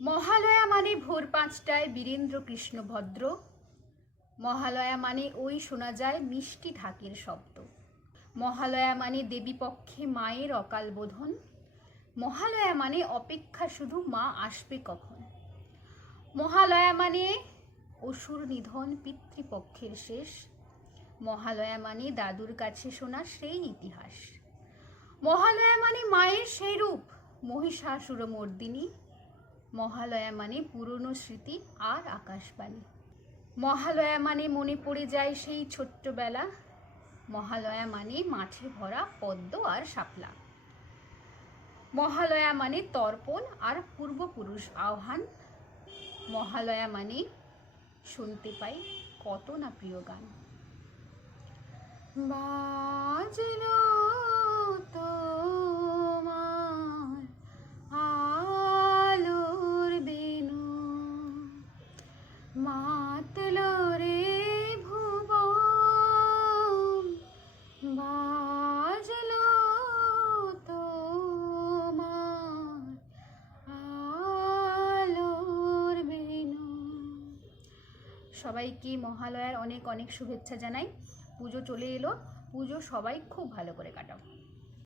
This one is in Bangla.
মহালয়া মানে ভোর পাঁচটায় বীরেন্দ্র কৃষ্ণ ভদ্র। মহালয়া মানে ওই শোনা যায় মিষ্টি ঢাকের শব্দ। মহালয়া মানে দেবী পক্ষে মায়ের অকাল বোধন। মহালয়া মানে অপেক্ষা শুধু মা আসবে কখন। মহালয়া মানে অসুর নিধন পিতৃপক্ষের শেষ। মহালয়া মানে দাদুর কাছে শোনা সেই ইতিহাস। মহালয়া মানে মায়ের সেই রূপ। মহিষাসুর মর্দিনী মহালয়া মানে পুরনো স্মৃতি আর আকাশবাণী। মহালয়া মানে মনে পড়ে যায় সেই ছোট্টবেলা। মহালয়া মানে মাঠে ভরা পদ্ম আর শাপলা। মহালয়া মানে তর্পণ আর পূর্বপুরুষ আহ্বান। মহালয়া মানে শুনতে পাই কত না প্রিয় গান। বাজলো সবাইকে মহালয়ার অনেক অনেক শুভেচ্ছা জানাই। পুজো চলে এলো। পুজো সবাই খুব ভালো করে কাটাও।